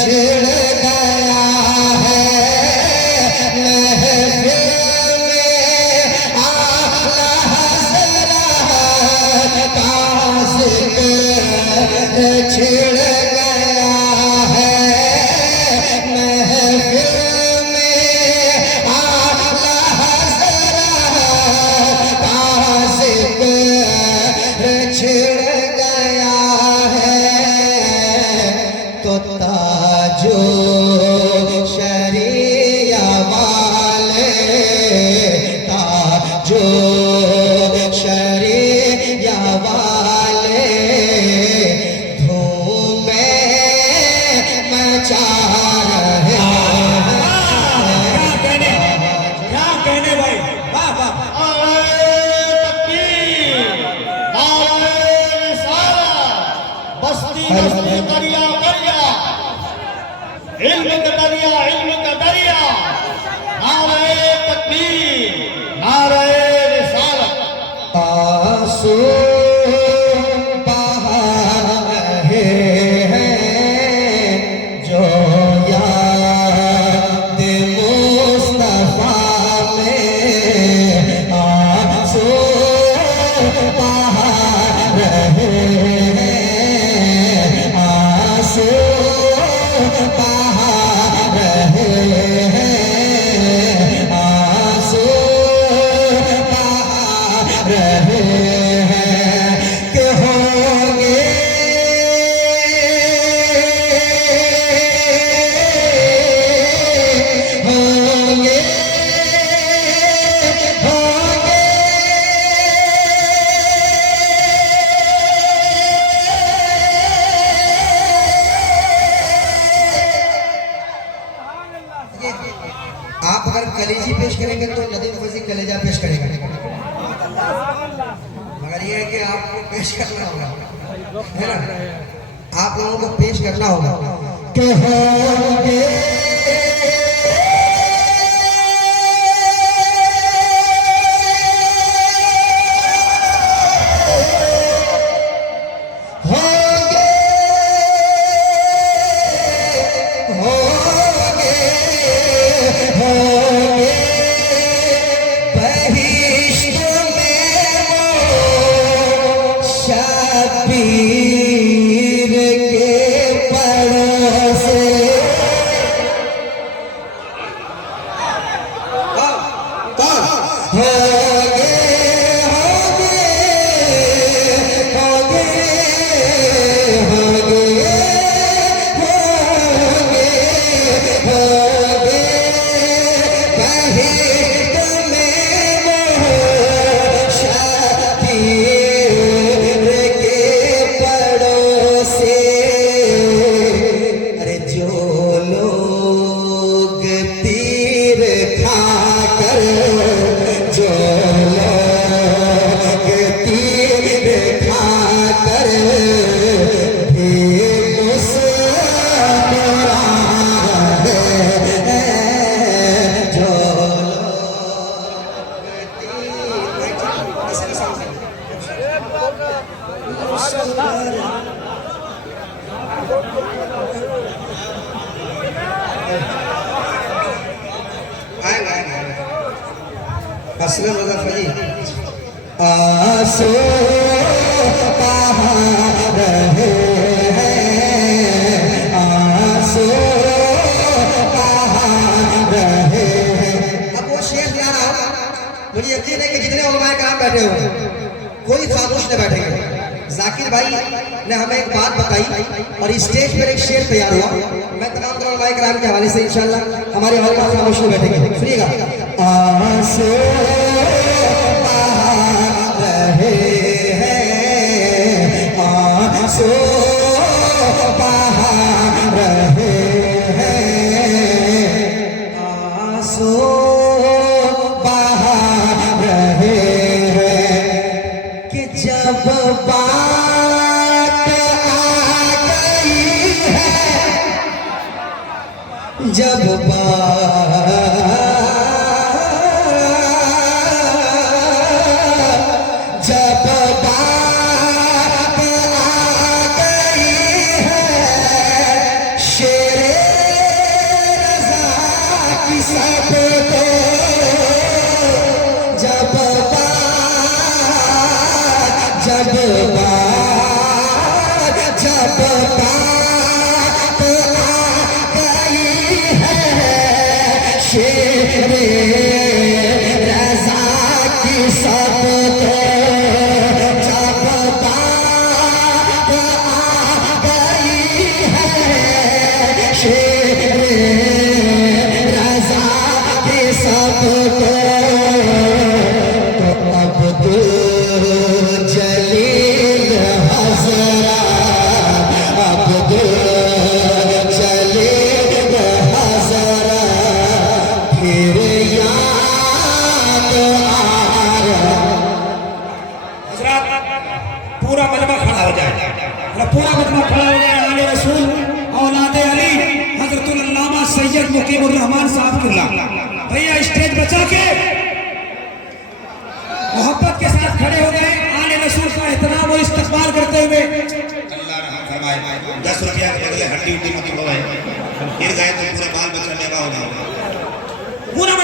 छिड़ गया है महफिल में आला हज़रत का ज़िक्र छिड़ गया है महफिल में आला हज़रत का ज़िक्र छिड़ गया है तो ताजो शरिया वाले ताजो शरिया वाले धूमे मचा रहे क्या कहने भाई, वाह वाह। बस्ती बस्ती करिया करिया इल्म का दरिया नारे तकबीर नारे रिसालत आंसू बहा रहे हैं जो याद मुस्तफा में आंसू बहा रहे हैं आंसू बहा रहे हैं आंसू बहा रहे हैं कि होंगे होंगे होंगे आप अगर कलेजी पेश करेंगे तो नदीम फैजी कलेजा पेश करेंगे मगर ये है कि आपको पेश करना होगा है ना आप लोगों को पेश करना होगा कि होंगे होंगे होंगे होंगे बहिश्त में वो शबीर के पड़ोसे होंगे होंगे होंगे होंगे होंगे बहिश्त में वो शबीर के पड़ोसे अरे जो लोग तीर खाकर जो लोग तीर खाकर भी मुस्कुरा रहे हैं जो असलम मुज़फ़्फ़री आंसू बहा रहे हैं आंसू बहा रहे हैं अब वो शेर गा रहा हूं मुझे यकीन है कि जितने उलमाए कराम बैठे हो कोई खामोश न बैठेंगे जाकिर भाई ने हमें एक बात बताई और इस स्टेज पर एक शेर तैयार हुआ मैं तमाम उलमाए कराम के हवाले से इंशाल्लाह हमारे उलमा खामोश न बैठेंगे सुनिएगा आंसू बहा रहे हैं आंसू बहा रहे हैं आंसू बहा रहे हैं कि जब बात आ गई है जब जब बात आ गई है मजमा खड़ा हो जाए, अरे पूरा मजमा खड़ा हो जाए। आले रसूल औलादे अली हजरतुल अल्लामा सैयद मुकीमुर रहमान साहब किबला भैया स्टेज बचा के मोहब्बत के साथ खड़े हो गए। आले रसूल का एहतराम और इस्तकबाल करते हुए अल्लाह रहम फरमाए। 10 रुपया के बदले हड्डी उड्डी मत खवाए, गिर गए तो पूरा बाल बच्चा मेवा होगा। पूरा